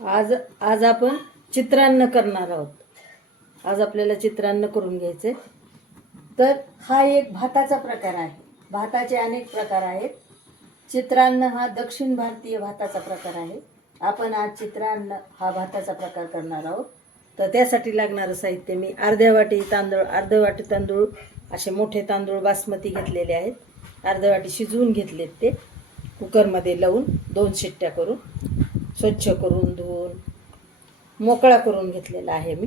आज आज आपण चित्रान्न करणार आहोत. आज आपल्याला चित्रान्न करून घ्यायचे तर हा एक भाताचा प्रकार आहे. भाताचे अनेक प्रकार आहेत. चित्रान्न हा दक्षिण भारतीय भाताचा प्रकार आहे. आपण आज चित्रान्न हा भाताचा प्रकार करणार आहोत. तर त्यासाठी लागणारं साहित्य मी अर्ध्या वाटी तांदूळ अर्ध्या वाटी तांदूळ असे मोठे तांदूळ बासमती घेतलेले आहेत. अर्ध्या वाटी शिजवून घेतलेत ते. कुकरमध्ये लावून दोन शिट्ट्या करून. स्वच्छ करून धुवून मोकळा करून घेतलेला आहे मी.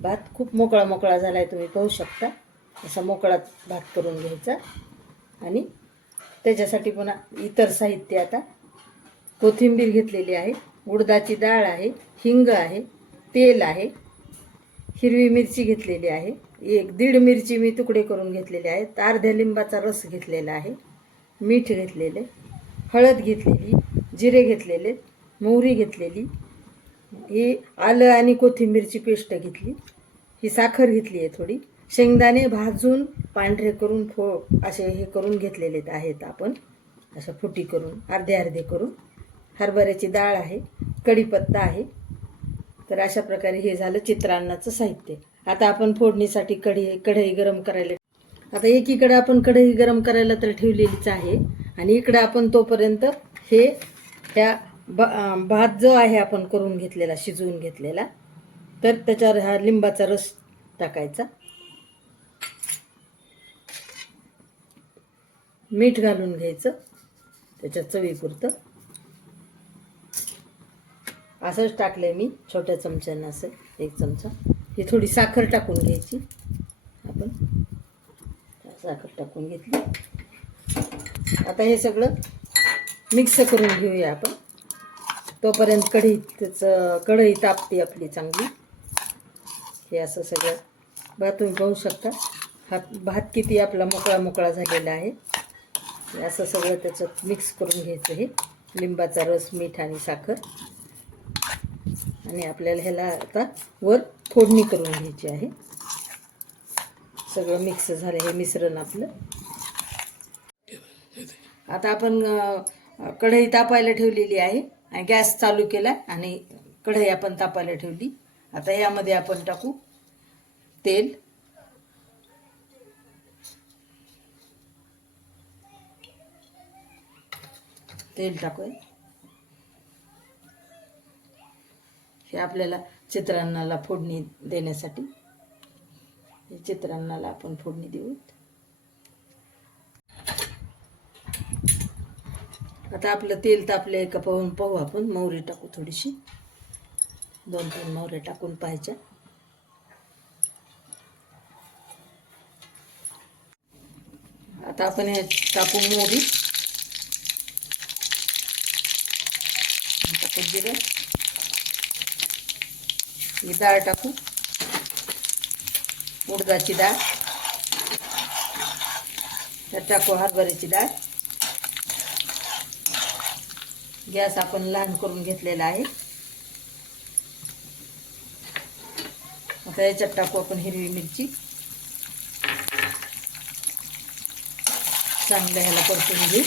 भात खूप मोकळा मोकळा झाला आहे तुम्ही पाहू शकता. असा मोकळा भात करून घ्यायचा. आणि त्याच्यासाठी पुन्हा इतर साहित्य आता. कोथिंबीर घेतलेली आहे उडदाची डाळ आहे हिंग आहे तेल आहे हिरवी मिरची घेतलेली आहे. एक दीड मिरची मी तुकडे करून घेतलेले आहेत अर्ध्या लिंबाचा रस घेतलेला आहे मीठ घेतलेले हळद घेतलेली जिरे घेतलेले मोहरी घेतलेली. ही आलं आणि कोथिंबीरची पेस्ट घेतली. ही साखर घेतली आहे थोडी. शेंगदाणे भाजून पांढरे करून फो असे हे करून घेतलेले आहेत आपण. असं फुटी करून अर्धे अर्धे करून. हरभऱ्याची डाळ आहे कढीपत्ता आहे. तर अशा प्रकारे हे झालं चित्रान्नाचं साहित्य. आता आपण फोडणीसाठी कढी कढई गरम करायला आता एकीकडे आपण कढई गरम करायला तर ठेवलेलीच आहे आणि इकडं आपण तोपर्यंत हे ह्या ब भात जो आहे आपण करून घेतलेला शिजवून घेतलेला तर त्याच्यावर हा लिंबाचा रस टाकायचा. मीठ घालून घ्यायचं त्याच्या चवीपुरतं. असंच टाकलंय मी छोट्या चमच्यानं असं एक चमचा. ही थोडी साखर टाकून घ्यायची. आपण साखर टाकून घेतली. आता हे सगळं मिक्स करून घेऊया आपण. तोपर्यंत कढी त्याचं कढई तापते आपली चांगली. हे असं सगळं. बघा तुम्ही पाहू शकता. हात भात किती आपला मोकळा मोकळा झालेला आहे. असं सगळं त्याचं मिक्स करून घ्यायचं हे. लिंबाचा रस मीठ आणि साखर. आणि आपल्याला ह्याला आता वर फोडणी करून घ्यायची आहे. सगळं मिक्स झालं हे मिश्रण आपलं. आता आपण कढई तापायला ठेवलेली आहे. आणि गॅस चालू केला आणि कढई आपण तापायला ठेवली. आता यामध्ये आपण टाकू तेल. तेल टाकूया हे आपल्याला चित्रांनाला फोडणी देण्यासाठी. चित्रांनाला आपण फोडणी देऊ आता आपलं तेल तापले का पाहून पाहू आपण. मोहरी टाकू थोडीशी. दोन तीन मोहऱ्या टाकून पाहायच्या. आता आपण हे टाकू मोहरी. टाकू जिरं. ही डाळ टाकू. उडदाची डाळ. त्यात टाकू हरभऱ्याची डाळ. गॅस आपण लहान करून घेतलेला आहे. आता याच्यात टाकू आपण हिरवी मिरची. चांगलं ह्याला परतून घेऊ.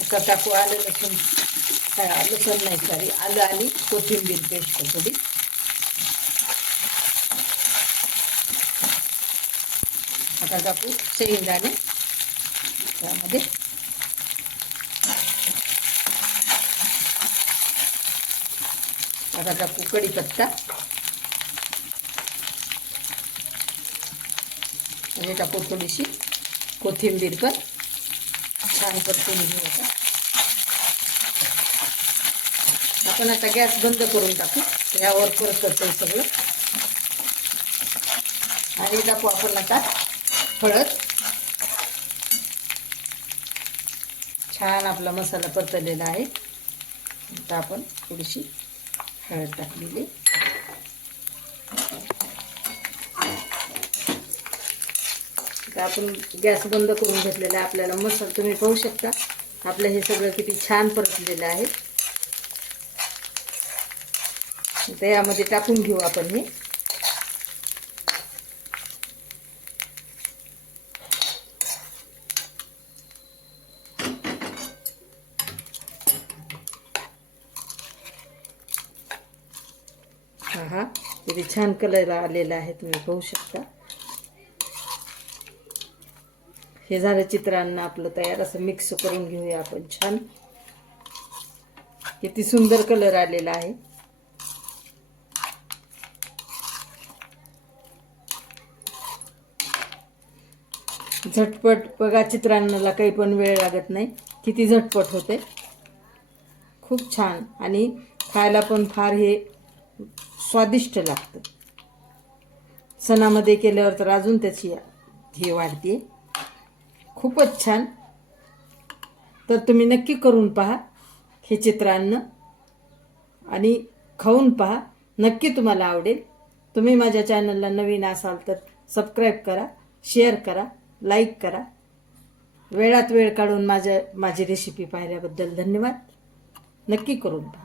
आता टाकू आलं लसूण. काय लसूण नाही सॉरी. आलं आणि कोथिंबीर पेस्ट थोडी आता टाकू शेंगदाणे. त्यामध्ये आता कुकडी पत्ता. आणि टाकू थोडीशी कोथिंबीर पण. छान परतून घेऊया आपण आता गॅस बंद करून टाकू. यावर परत सगळं. आणि टाकू आपण आता हळद. छान आपला मसाला परतलेला आहे. आता आपण थोडीशी हळद टाकलेली. आपण गॅस बंद करून घेतलेला आहे आपल्याला मसाला. तुम्ही पाहू शकता आपलं हे सगळं किती छान परतलेलं आहे. आता यामध्ये टाकून घेऊ आपण हे. हा किती छान कलर आलेला आहे तुम्ही पाहू शकता. हे झालं चित्रांना आपलं तयार असं मिक्स करून घेऊया आपण छान. किती सुंदर कलर आलेला आहे. झटपट बघा चित्रांनाला काही पण वेळ लागत नाही. किती झटपट होते. खूप छान. आणि खायला पण फार हे स्वादिष्ट लागतं. सणामध्ये केल्यावर तर अजून त्याची हे वाढते. खूपच छान. तर तुम्ही नक्की करून पहा हे चित्रान्न आणि खाऊन पहा. नक्की तुम्हाला आवडेल. तुम्ही माझ्या चॅनलला नवीन असाल तर सबस्क्राईब करा शेअर करा लाईक करा. वेळात वेळ काढून माझ्या माझी रेसिपी पाहिल्याबद्दल धन्यवाद. नक्की करून पहा.